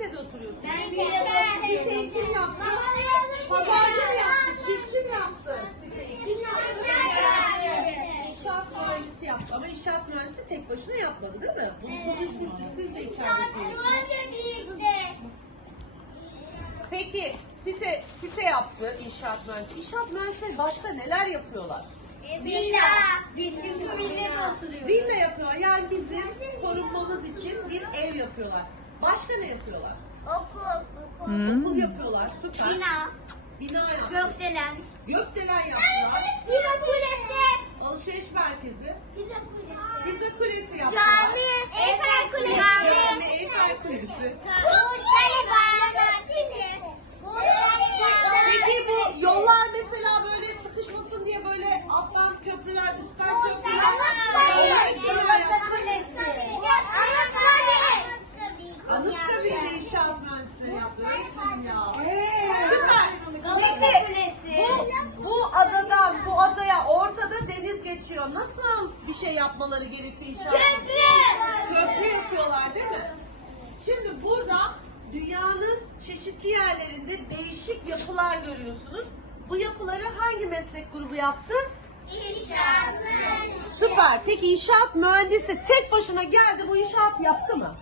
sitede oturuyorsunuz? Ben Siteyi kim yaptı? Pazarcı mı yaptı? Çiftçi mi yaptı? Siteyi kim yaptı? İnşaat mühendisi yaptı ama inşaat mühendisi tek başına yapmadı değil mi? Bunu konuşmuştuk siz de içerideydiniz. Peki site site yaptı inşaat mühendisi. İnşaat mühendisleri başka neler yapıyorlar? Villa. Biz çünkü villada oturuyoruz. Villa yapıyorlar. Yani bizim korunmamız için bir ev yapıyorlar. Başka ne yapıyorlar? Okul. Okul yapıyorlar. Süper. Bina. Bina yaptılar. Gökdelen. Gökdelen yaptılar. Pizza kulesi. Alışveriş merkezi. Pizza kulesi. Pizza kulesi yaptılar. Cami. Eyfel kulesi. Cami, Eyfel Kulesi. Peki bu yollar mesela böyle sıkışmasın diye böyle alttan köprüler, üstten köprüler. Onları kimler yaptı? Anıtkabir'de inşaat mühendisleri yaptı. Eğitim ya. Süper. Peki bu, bu adadan bu adaya ortada deniz geçiyor. Nasıl bir şey yapmaları gerekiyor inşaat? Köprü yapıyorlar değil mi? Şimdi burada dünyanın çeşitli yerlerinde değişik yapılar görüyorsunuz. Bu yapıları hangi meslek grubu yaptı? Süper. Peki inşaat mühendisi tek başına geldi bu inşaat yaptı mı?